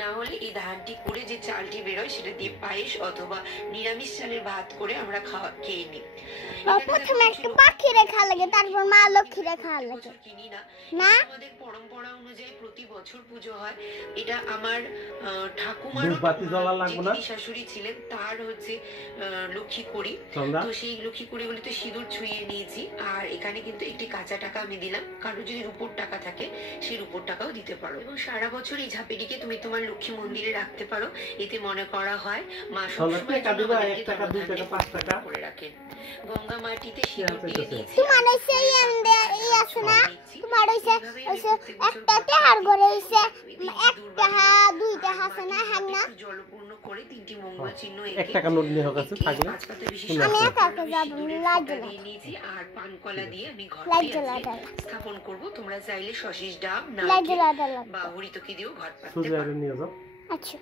না হলে এই ধানটি করে যে চালটি বেরোয় সেটা দিয়ে পায়েস অথবা নিরামিষ চালের ভাত করে আমরা খেয়ে নিই। প্রথমে একটা পাখি রেখা লাগে, তারপর মা লক্ষ্মী রেখা লাগে কিনি না, না? আমাদের পরম্পরা অনুযায়ী প্রতি বছর পুজো হয়। এটা আমার ঠাকুমার শাশুড়ি ছিলেন, তার হচ্ছে লক্ষ্মী করি। তো সেই লক্ষ্মী করি বলে তো সিঁদুর ছুঁয়ে নিয়েছি। আর এখানে কিন্তু একটি কাঁচা টাকা আমি দিলাম, কারো যদি রূপোর টাকা থাকে সেই রূপোর টাকাও দিতে পারো। এবং সারা বছর এই ঝাঁপিটিকে তুমি তোমার লক্ষ্মী মন্দিরে রাখতে পারো। এতে মনে করা হয় মা সবসময় করে রাখেন। গঙ্গা মাটিতে সিঁদুর দিয়ে নিয়েছি। তোমার সেই এই আছে না, তোমার হইছে একটা টাকার ঘরে হইছে একটা দুইটা আছে না, হ্যাঁ না? জলপূর্ণ করে তিনটি মঙ্গল চিহ্ন এক টাকা নোট নিয়ে হোক আছে থাকলে আমি একা যাব লাইট জ্বালা নিয়েছি। আর পানকলা দিয়ে আমি লাইট জ্বালা স্থাপন করব। তোমরা চাইলে সশিস ডাব লাইট জ্বালা বা হরিতকি দিয়েও ঘট পাততে সুজি পারো। নিয়ে যাও। আচ্ছা।